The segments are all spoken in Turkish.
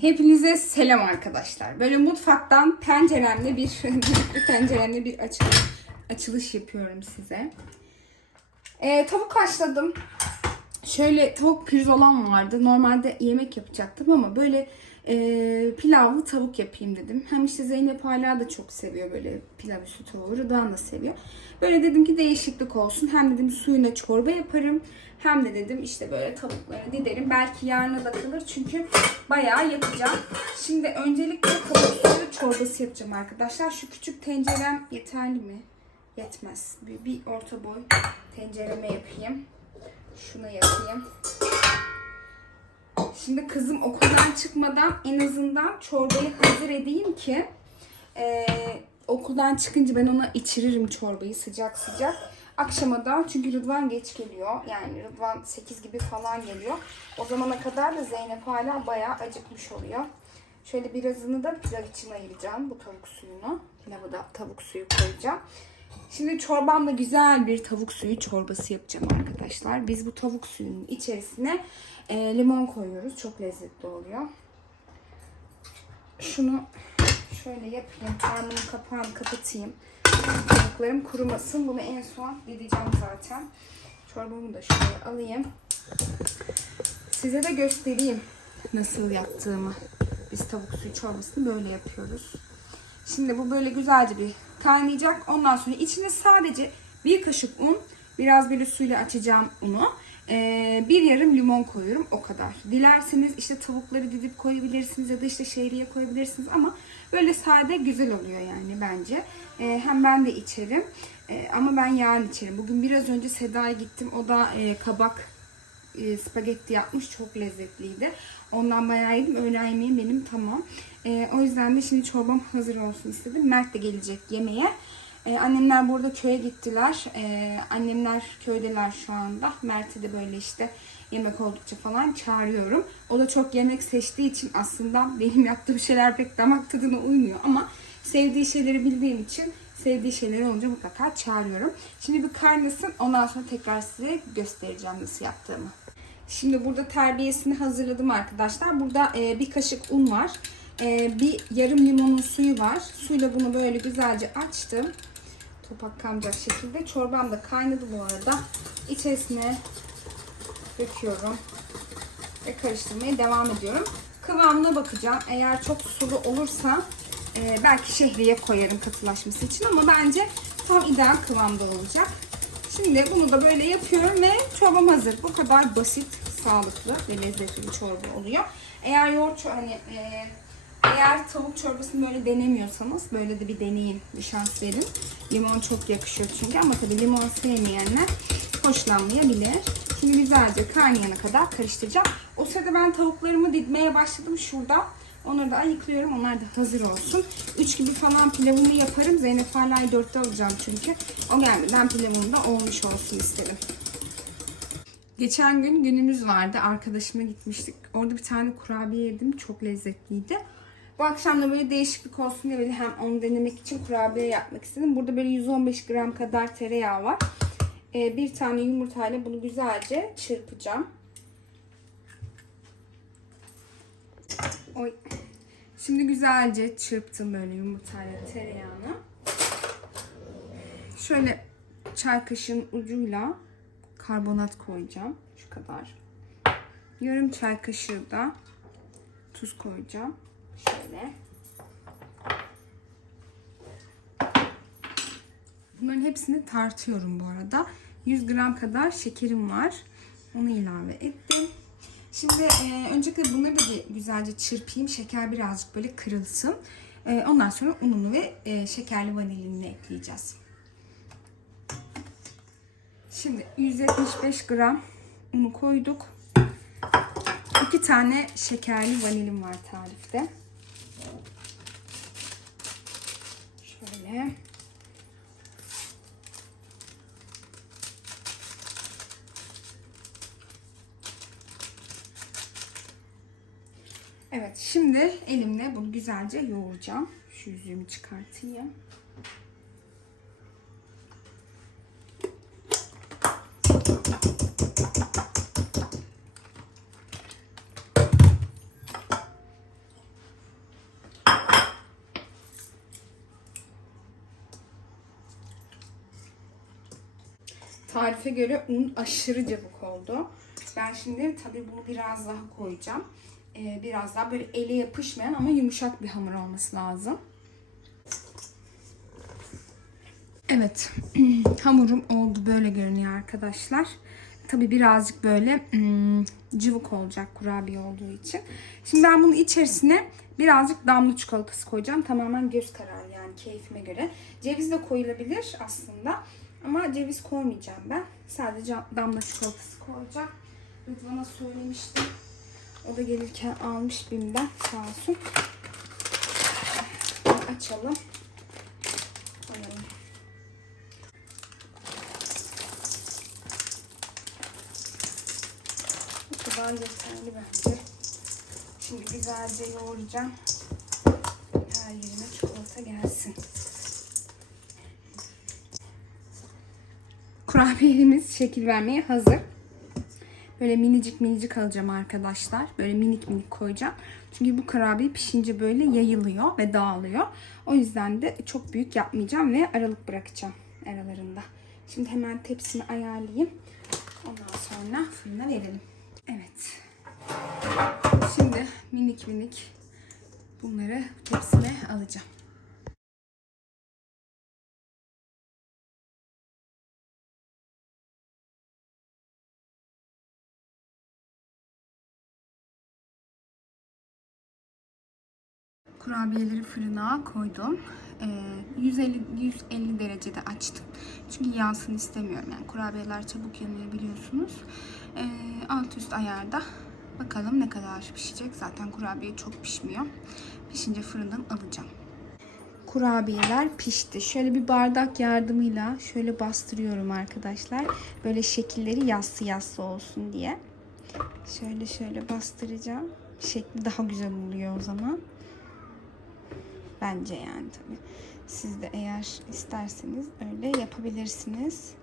Hepinize selam arkadaşlar. Böyle mutfaktan tenceremle bir tenceremle bir açılış, açılış yapıyorum size. Ee, tavuk haşladım. Şöyle tavuk pirzolam vardı. Normalde yemek yapacaktım ama böyle e, pilavlı tavuk yapayım dedim. Hem işte Zeynep hala da çok seviyor böyle pilav üstü tavuğu. Rıdvan da seviyor. Böyle dedim ki değişiklik olsun. Hem dedim suyuna çorba yaparım. Hem de dedim işte böyle tavukları diderim. Belki yarına da kalır çünkü bayağı yapacağım. Şimdi öncelikle tavuk suyu çorbası yapacağım arkadaşlar. Şu küçük tencerem yeterli mi? Yetmez. Bir, bir orta boy tencereme yapayım. Şuna yapayım. Şimdi kızım okuldan çıkmadan en azından çorbayı hazır edeyim ki e, okuldan çıkınca ben ona içiririm çorbayı sıcak sıcak. Akşama da çünkü Rıdvan geç geliyor. Yani Rıdvan 8 gibi falan geliyor. O zamana kadar da Zeynep hala bayağı acıkmış oluyor. Şöyle birazını da pilav için ayıracağım bu tavuk suyunu. Pilava da tavuk suyu koyacağım. Şimdi çorbamda güzel bir tavuk suyu çorbası yapacağım arkadaşlar. Biz bu tavuk suyunun içerisine e, limon koyuyoruz. Çok lezzetli oluyor. Şunu şöyle yapayım. Karnımın kapağını kapatayım. Tavuklarım kurumasın. Bunu en son gideceğim zaten. Çorbamı da şöyle alayım. Size de göstereyim nasıl yaptığımı. Biz tavuk suyu çorbasını böyle yapıyoruz. Şimdi bu böyle güzelce bir kaynayacak. Ondan sonra içine sadece bir kaşık un, biraz böyle suyla açacağım unu. Ee, bir yarım limon koyuyorum o kadar. Dilerseniz işte tavukları didip koyabilirsiniz ya da işte şehriye koyabilirsiniz ama böyle sade güzel oluyor yani bence. Ee, hem ben de içerim Ee, ama ben yarın içerim. Bugün biraz önce Seda'ya gittim. O da e, kabak e, spagetti yapmış. Çok lezzetliydi. Ondan bayağı yedim. Öğlen yemeğim benim tamam. E, o yüzden de şimdi çorbam hazır olsun istedim. Mert de gelecek yemeğe. E, annemler burada köye gittiler. E, annemler köydeler şu anda. Mert'i de böyle işte yemek oldukça falan çağırıyorum. O da çok yemek seçtiği için aslında benim yaptığım şeyler pek damak tadına uymuyor ama sevdiği şeyleri bildiğim için sevdiği şeyler olunca mutlaka çağırıyorum. Şimdi bir kaynasın ondan sonra tekrar size göstereceğim nasıl yaptığımı. Şimdi burada terbiyesini hazırladım arkadaşlar. Burada e, bir kaşık un var. E, bir yarım limonun suyu var. Suyla bunu böyle güzelce açtım. Topak kalmayacak şekilde. Çorbam da kaynadı bu arada. İçerisine döküyorum. Ve karıştırmaya devam ediyorum. Kıvamına bakacağım. Eğer çok sulu olursa e, belki şehriye koyarım katılaşması için ama bence tam ideal kıvamda olacak. Şimdi bunu da böyle yapıyorum ve çorbam hazır. Bu kadar basit, sağlıklı ve lezzetli bir çorba oluyor. Eğer yoğurt hani e, eğer tavuk çorbasını böyle denemiyorsanız böyle de bir deneyin, bir şans verin. Limon çok yakışıyor çünkü ama tabii limon sevmeyenler hoşlanmayabilir. Şimdi güzelce kaynayana kadar karıştıracağım. O sırada ben tavuklarımı didmeye başladım şurada. Onları da ayıklıyorum. Onlar da hazır olsun. 3 gibi falan pilavımı yaparım. Zeynep Farla'yı 4'te alacağım çünkü. O gelmeden pilavım da olmuş olsun istedim. Geçen gün günümüz vardı. Arkadaşıma gitmiştik. Orada bir tane kurabiye yedim. Çok lezzetliydi. Bu akşam da böyle değişiklik olsun diye böyle hem onu denemek için kurabiye yapmak istedim. Burada böyle 115 gram kadar tereyağı var. Ee, bir tane yumurtayla bunu güzelce çırpacağım. Oy. Şimdi güzelce çırptım böyle yumurtayla tereyağını. Şöyle çay kaşığın ucuyla karbonat koyacağım. Şu kadar. Yarım çay kaşığı da tuz koyacağım. Şöyle. Bunların hepsini tartıyorum bu arada. 100 gram kadar şekerim var. Onu ilave ettim. Şimdi e, öncelikle bunları bir güzelce çırpayım. Şeker birazcık böyle kırılsın. E, ondan sonra ununu ve e, şekerli vanilini ekleyeceğiz. Şimdi 175 gram unu koyduk. İki tane şekerli vanilim var tarifte. Şöyle. Evet şimdi elimle bunu güzelce yoğuracağım. Şu yüzüğümü çıkartayım. Tarife göre un aşırı cıvık oldu. Ben şimdi tabii bunu biraz daha koyacağım. Ee, biraz daha böyle ele yapışmayan ama yumuşak bir hamur olması lazım. Evet, hamurum oldu böyle görünüyor arkadaşlar. Tabii birazcık böyle hmm, cıvık olacak kurabiye olduğu için. Şimdi ben bunun içerisine birazcık damla çikolatası koyacağım. Tamamen göz kararı yani keyfime göre. Ceviz de koyulabilir aslında. Ama ceviz koymayacağım ben. Sadece damla çikolatası koyacağım. Rıdvan'a söylemiştim. O da gelirken almış BİM'den sağ olsun. Açalım. Koyalım. Bu kadar yeterli bence. Şimdi güzelce yoğuracağım. Her yerine çikolata gelsin. Kurabiyelerimiz şekil vermeye hazır. Böyle minicik minicik alacağım arkadaşlar. Böyle minik minik koyacağım. Çünkü bu kurabiye pişince böyle yayılıyor ve dağılıyor. O yüzden de çok büyük yapmayacağım ve aralık bırakacağım aralarında. Şimdi hemen tepsimi ayarlayayım. Ondan sonra fırına verelim. Evet. Şimdi minik minik bunları tepsime alacağım. Kurabiyeleri fırına koydum. Ee, 150 150 derecede açtım. Çünkü yansın istemiyorum. Yani kurabiyeler çabuk yanıyor biliyorsunuz. Ee, alt üst ayarda. Bakalım ne kadar pişecek. Zaten kurabiye çok pişmiyor. Pişince fırından alacağım. Kurabiyeler pişti. Şöyle bir bardak yardımıyla şöyle bastırıyorum arkadaşlar. Böyle şekilleri yassı yassı olsun diye. Şöyle şöyle bastıracağım. Şekli daha güzel oluyor o zaman. Bence yani tabii. Siz de eğer isterseniz öyle yapabilirsiniz.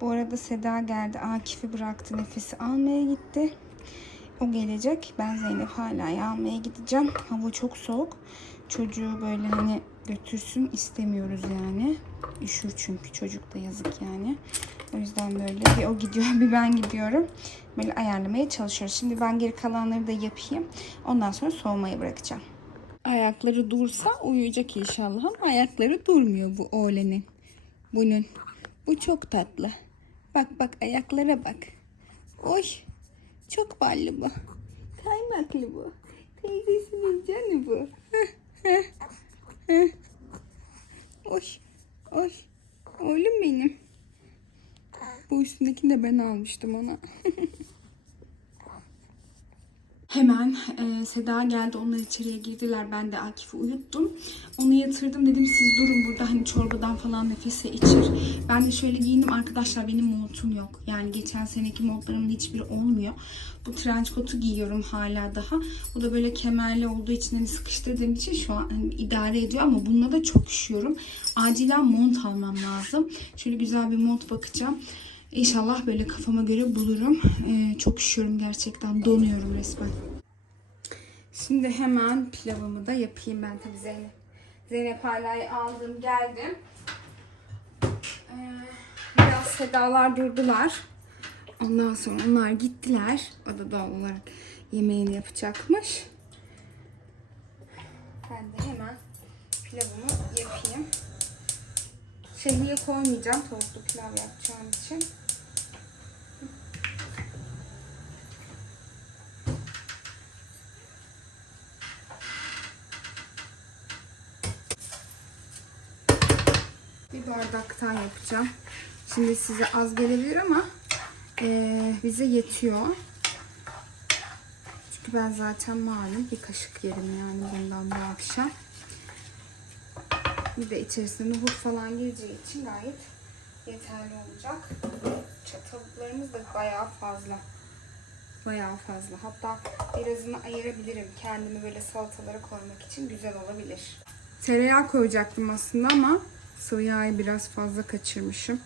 Bu arada Seda geldi. Akif'i bıraktı. Nefesi almaya gitti. O gelecek. Ben Zeynep hala almaya gideceğim. Hava çok soğuk. Çocuğu böyle hani götürsün istemiyoruz yani. Üşür çünkü çocuk da yazık yani. O yüzden böyle bir o gidiyor bir ben gidiyorum. Böyle ayarlamaya çalışıyoruz. Şimdi ben geri kalanları da yapayım. Ondan sonra soğumaya bırakacağım. Ayakları dursa uyuyacak inşallah ama ayakları durmuyor bu oğlenin. Bunun. Bu çok tatlı. Bak bak ayaklara bak. Oy. Çok ballı bu. Kaymaklı bu. Teyzesinin canı bu. oy. Oy. Oğlum benim. Bu üstündekini de ben almıştım ona. Hemen e, Seda geldi. Onlar içeriye girdiler. Ben de Akif'i uyuttum. Onu yatırdım. Dedim siz durun burada hani çorbadan falan nefese içir. Ben de şöyle giyindim. Arkadaşlar benim montum yok. Yani geçen seneki montlarımın hiçbiri olmuyor. Bu trench coat'u giyiyorum hala daha. Bu da böyle kemerli olduğu için hani sıkıştırdığım için şu an hani idare ediyor ama bununla da çok üşüyorum. Acilen mont almam lazım. Şöyle güzel bir mont bakacağım. İnşallah böyle kafama göre bulurum. Ee, çok üşüyorum gerçekten. Donuyorum resmen. Şimdi hemen pilavımı da yapayım ben tabii Zeynep. Zeynep Hala'yı aldım geldim. Ee, biraz sedalar durdular. Ondan sonra onlar gittiler. O da doğal olarak yemeğini yapacakmış. Ben de hemen pilavımı yapayım. Şehriye koymayacağım tavuklu pilav yapacağım için. Bardaktan yapacağım. Şimdi size az gelebilir ama eee, bize yetiyor. Çünkü ben zaten malum bir kaşık yerim yani bundan bu akşam. Bir de içerisine nohut falan gireceği için gayet yeterli olacak. Tavuklarımız da bayağı fazla. Bayağı fazla. Hatta birazını ayırabilirim. Kendimi böyle salatalara koymak için güzel olabilir. Tereyağı koyacaktım aslında ama sıvı yağı biraz fazla kaçırmışım.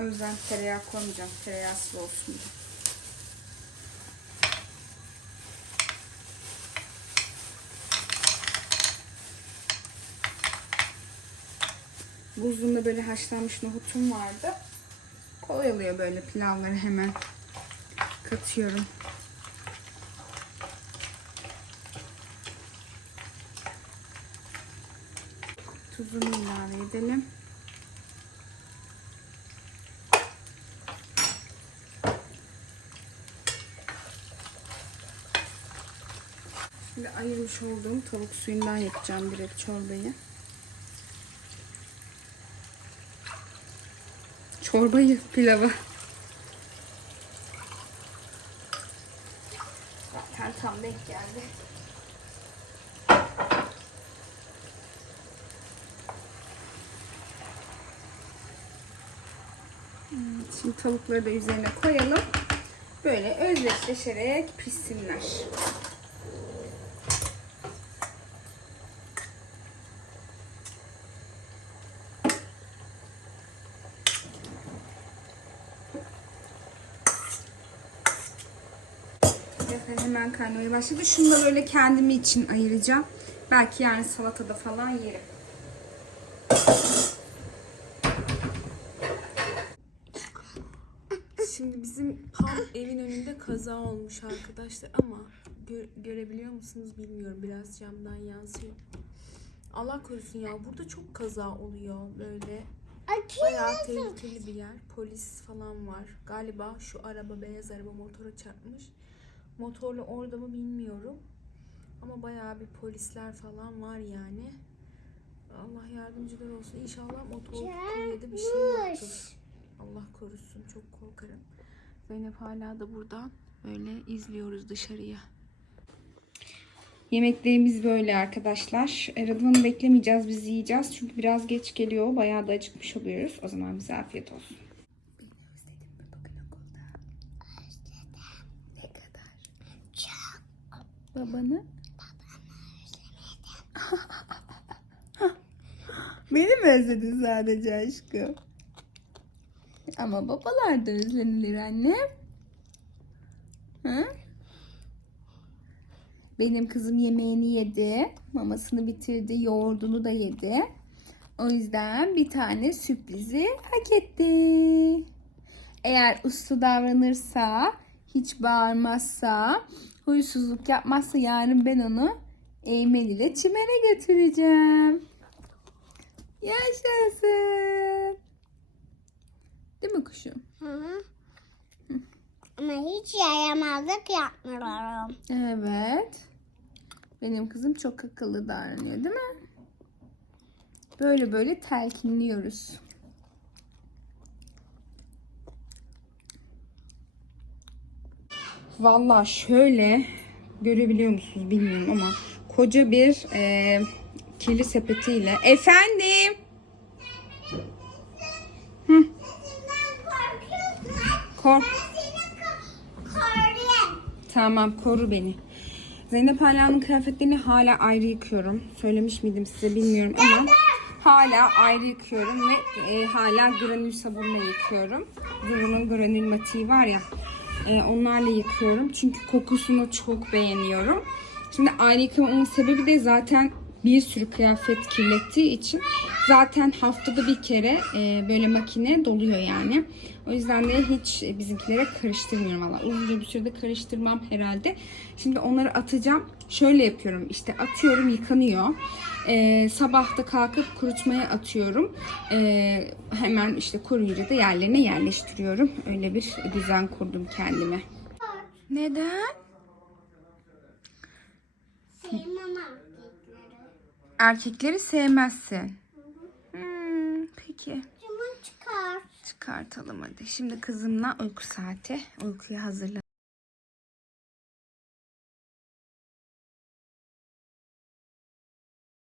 O yüzden tereyağı koymayacağım. Tereyağsız olsun diye. Buzluğumda böyle haşlanmış nohutum vardı. Kolay oluyor böyle pilavları hemen katıyorum. Tuzunu ilave edelim. Şimdi ayırmış olduğum tavuk suyundan yapacağım direkt çorbayı. Çorbayı, pilavı. Zaten tam denk geldi. Evet, Şimdi tavukları da üzerine koyalım. Böyle özdeşleşerek pişsinler. Hemen kaynamaya başladı. Şunu da böyle kendimi için ayıracağım. Belki yani salatada falan yerim. Şimdi bizim tam evin önünde kaza olmuş arkadaşlar ama gö- görebiliyor musunuz bilmiyorum biraz camdan yansıyor. Allah korusun ya burada çok kaza oluyor böyle. Bayağı tehlikeli bir yer. Polis falan var. Galiba şu araba beyaz araba motora çarpmış. Motorlu orada mı bilmiyorum. Ama bayağı bir polisler falan var yani. Allah yardımcılar olsun. İnşallah motor kuryede bir şey yoktur. Allah korusun çok korkarım. Zeynep hala da buradan böyle izliyoruz dışarıya. Yemeklerimiz böyle arkadaşlar. Rıdvan'ı beklemeyeceğiz. Biz yiyeceğiz. Çünkü biraz geç geliyor. Bayağı da acıkmış oluyoruz. O zaman bize afiyet olsun. Ne kadar? Çok. Babanı? Beni mi özledin sadece aşkım? Ama babalar da özlenilir anne. Hı? Benim kızım yemeğini yedi. Mamasını bitirdi. Yoğurdunu da yedi. O yüzden bir tane sürprizi hak etti. Eğer uslu davranırsa, hiç bağırmazsa, huysuzluk yapmazsa yarın ben onu Eymel ile çimene götüreceğim. Yaşasın. Değil mi kuşum? Hı hı. Ama hiç yaramazlık yapmıyorum. Evet. Benim kızım çok akıllı davranıyor değil mi? Böyle böyle telkinliyoruz. Vallahi şöyle görebiliyor musunuz bilmiyorum ama koca bir e, kirli sepetiyle efendim Kork. Tamam koru beni. Zeynep Ala'nın kıyafetlerini hala ayrı yıkıyorum. Söylemiş miydim size bilmiyorum ama hala ayrı yıkıyorum ve e, hala granül sabunla yıkıyorum. Duru'nun granül matiği var ya e, onlarla yıkıyorum. Çünkü kokusunu çok beğeniyorum. Şimdi ayrı yıkamamın sebebi de zaten bir sürü kıyafet kirlettiği için zaten haftada bir kere e, böyle makine doluyor yani. O yüzden de hiç bizimkilere karıştırmıyorum valla. Uzunca bir sürede karıştırmam herhalde. Şimdi onları atacağım. Şöyle yapıyorum işte atıyorum yıkanıyor. E, sabah da kalkıp kurutmaya atıyorum. E, hemen işte kuruyunca da yerlerine yerleştiriyorum. Öyle bir düzen kurdum kendime. Neden? Sevmem erkekleri. Erkekleri sevmezsin. Hmm, peki. Çıkartalım hadi. Şimdi kızımla uyku saati. Uykuya hazırlan.